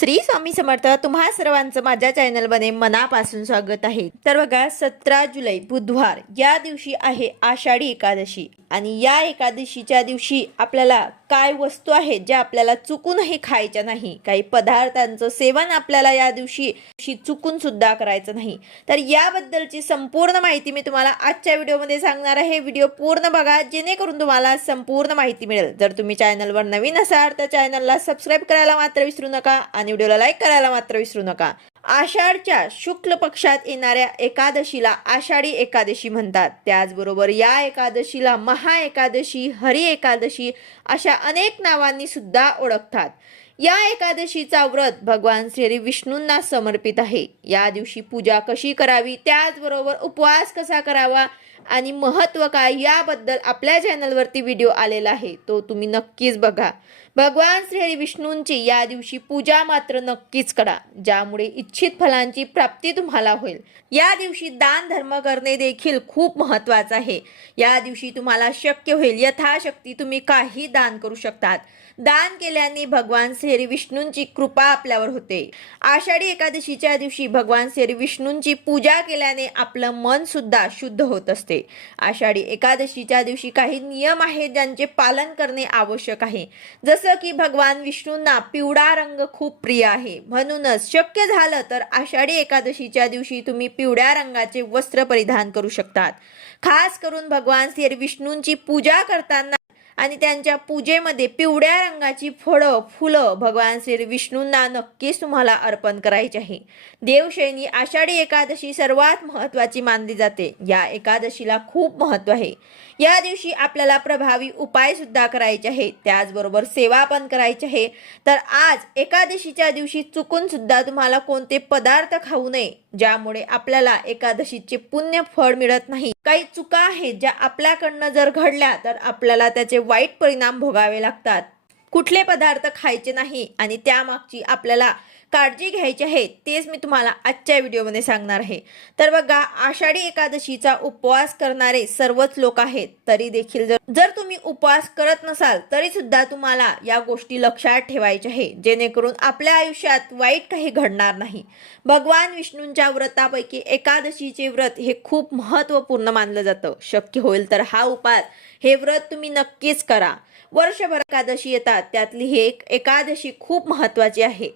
श्री स्वामी समर्थ तुम्हा सर्वांचं माझ्या चॅनलमध्ये मनापासून स्वागत आहे तर बघा सतरा जुलै बुधवार या दिवशी आहे आषाढी एकादशी आणि या एकादशीच्या दिवशी आपल्याला काय वस्तू आहेत ज्या आपल्याला चुकूनही खायच्या नाही काही पदार्थांचं सेवन आपल्याला या दिवशी चुकून सुद्धा करायचं नाही तर याबद्दलची संपूर्ण माहिती मी तुम्हाला आजच्या व्हिडिओमध्ये सांगणार आहे व्हिडिओ पूर्ण बघा जेणेकरून तुम्हाला संपूर्ण माहिती मिळेल जर तुम्ही चॅनलवर नवीन असाल तर चॅनलला सबस्क्राईब करायला मात्र विसरू नका आणि व्हिडिओला लाईक करायला मात्र विसरू नका आषाढच्या शुक्ल पक्षात येणाऱ्या एकादशीला आषाढी एकादशी म्हणतात त्याचबरोबर या एकादशीला महा एकादशी हरी एकादशी अशा अनेक नावांनी सुद्धा ओळखतात या एकादशीचा व्रत भगवान श्री विष्णूंना समर्पित आहे या दिवशी पूजा कशी करावी त्याचबरोबर उपवास कसा करावा आणि महत्त्व काय याबद्दल आपल्या चॅनलवरती व्हिडिओ आलेला आहे तो तुम्ही नक्कीच बघा भगवान श्री विष्णूंची या दिवशी पूजा मात्र नक्कीच करा ज्यामुळे इच्छित फलांची प्राप्ती तुम्हाला होईल या दिवशी दान धर्म करणे देखील खूप महत्वाचं आहे या दिवशी तुम्हाला शक्य होईल यथाशक्ती तुम्ही काही दान करू शकतात दान केल्याने भगवान श्री विष्णूंची कृपा आपल्यावर होते आषाढी एकादशीच्या दिवशी भगवान श्री विष्णूंची पूजा केल्याने आपलं मन सुद्धा शुद्ध होत असते आषाढी एकादशीच्या दिवशी काही नियम आहेत ज्यांचे पालन करणे आवश्यक आहे जस जसं की भगवान विष्णूंना पिवळा रंग खूप प्रिय आहे म्हणूनच शक्य झालं तर आषाढी एकादशीच्या दिवशी तुम्ही पिवळ्या रंगाचे वस्त्र परिधान करू शकतात खास करून भगवान श्री विष्णूंची पूजा करताना आणि त्यांच्या पूजेमध्ये पिवळ्या रंगाची फळं फुलं भगवान श्री विष्णूंना नक्कीच तुम्हाला अर्पण करायचे आहे देवशैनी आषाढी एकादशी सर्वात महत्वाची मानली जाते या एकादशीला खूप महत्व आहे या दिवशी आपल्याला प्रभावी उपाय सुद्धा करायचे आहे त्याचबरोबर सेवा पण करायची आहे तर आज एकादशीच्या दिवशी चुकून सुद्धा तुम्हाला कोणते पदार्थ खाऊ नये ज्यामुळे आपल्याला एकादशीचे पुण्य फळ मिळत नाही काही चुका आहेत ज्या आपल्याकडनं जर घडल्या तर आपल्याला त्याचे वाईट परिणाम भोगावे लागतात कुठले पदार्थ खायचे नाही आणि त्यामागची आपल्याला काळजी घ्यायची आहे तेच मी तुम्हाला आजच्या व्हिडिओमध्ये सांगणार आहे तर बघा आषाढी एकादशीचा उपवास करणारे सर्वच लोक आहेत तरी देखील जर जर तुम्ही उपवास करत नसाल तरी सुद्धा तुम्हाला या गोष्टी लक्षात ठेवायच्या आहे जेणेकरून आपल्या आयुष्यात वाईट काही घडणार नाही भगवान विष्णूंच्या व्रतापैकी एकादशीचे व्रत हे खूप महत्वपूर्ण मानलं जातं शक्य होईल तर हा उपास हे व्रत तुम्ही नक्कीच करा वर्षभर एकादशी येतात त्यातली ही एक एकादशी खूप महत्वाची आहे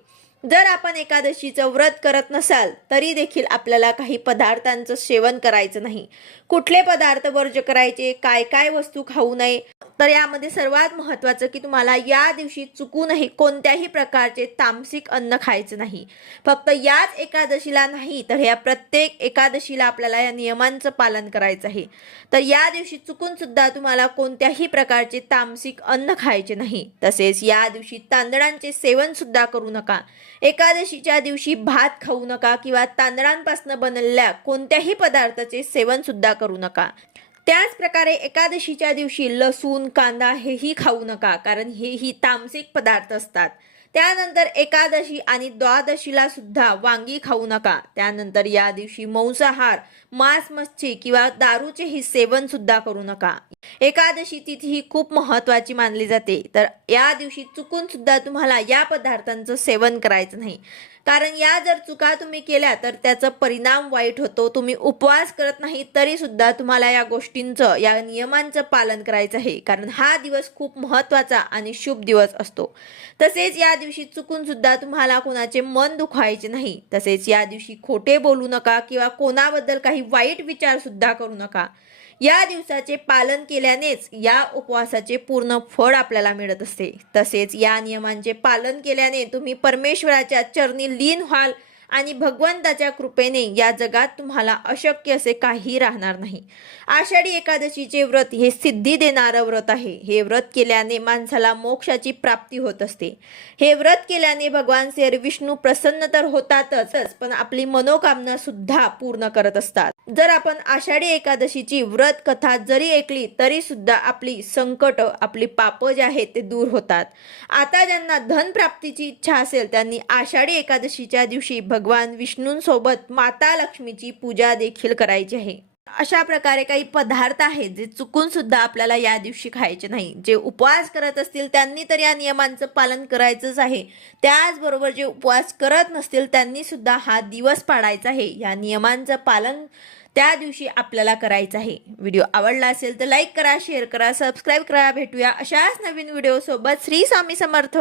जर आपण एकादशीचं व्रत करत नसाल तरी देखील आपल्याला काही पदार्थांचं सेवन करायचं नाही कुठले पदार्थ वर्ज करायचे काय काय वस्तू खाऊ नये तर यामध्ये सर्वात महत्वाचं की तुम्हाला या दिवशी चुकूनही कोणत्याही प्रकारचे तामसिक अन्न खायचं नाही फक्त याच एकादशीला नाही तर या प्रत्येक एकादशीला आपल्याला या नियमांचं पालन करायचं आहे तर या दिवशी चुकून सुद्धा तुम्हाला कोणत्याही प्रकारचे तामसिक अन्न खायचे नाही तसेच या दिवशी तांदळांचे सेवन सुद्धा करू नका एकादशीच्या दिवशी भात खाऊ नका किंवा तांदळांपासून बनलेल्या कोणत्याही पदार्थाचे सेवन सुद्धा करू नका त्याचप्रकारे एकादशीच्या दिवशी लसूण कांदा हेही खाऊ नका कारण हेही तामसिक पदार्थ असतात त्यानंतर एकादशी आणि द्वादशीला सुद्धा वांगी खाऊ नका त्यानंतर या दिवशी मांसाहार मांस मच्छी किंवा दारूचेही सेवन सुद्धा करू नका एकादशी तिथी ही खूप महत्वाची मानली जाते तर या दिवशी चुकून सुद्धा तुम्हाला या पदार्थांचं सेवन करायचं नाही कारण या जर चुका तुम्ही केल्या तर त्याचा परिणाम वाईट होतो तुम्ही उपवास करत नाही तरी सुद्धा तुम्हाला या गोष्टींचं या नियमांचं पालन करायचं आहे कारण हा दिवस खूप महत्वाचा आणि शुभ दिवस असतो तसेच या दिवशी चुकून सुद्धा तुम्हाला कोणाचे मन दुखायचे नाही तसेच या दिवशी खोटे बोलू नका किंवा कोणाबद्दल काही वाईट विचार सुद्धा करू नका या दिवसाचे पालन केल्यानेच या उपवासाचे पूर्ण फळ आपल्याला मिळत असते तसेच या नियमांचे पालन केल्याने तुम्ही परमेश्वराच्या चरणी लीन व्हाल आणि भगवंताच्या कृपेने या जगात तुम्हाला अशक्य असे काही राहणार नाही आषाढी एकादशीचे व्रत हे सिद्धी देणारं व्रत आहे हे व्रत केल्याने माणसाला मोक्षाची प्राप्ती होत असते हे व्रत केल्याने भगवान श्री विष्णू प्रसन्न तर होतातच पण आपली मनोकामना सुद्धा पूर्ण करत असतात जर आपण आषाढी एकादशीची व्रत कथा जरी ऐकली तरी सुद्धा आपली संकट आपली पाप जे आहेत ते दूर होतात आता ज्यांना धनप्राप्तीची इच्छा असेल त्यांनी आषाढी एकादशीच्या दिवशी भगवान विष्णूंसोबत माता लक्ष्मीची पूजा देखील करायची आहे अशा प्रकारे काही पदार्थ आहेत जे चुकून सुद्धा आपल्याला या दिवशी खायचे नाही जे उपवास करत असतील त्यांनी तर या नियमांचं पालन करायचंच आहे त्याचबरोबर जे उपवास करत नसतील त्यांनी सुद्धा हा दिवस पाडायचा आहे या नियमांचं पालन त्या दिवशी आपल्याला करायचं आहे व्हिडिओ आवडला असेल तर लाईक करा शेअर करा सबस्क्राईब करा भेटूया अशाच नवीन व्हिडिओसोबत श्री स्वामी समर्थ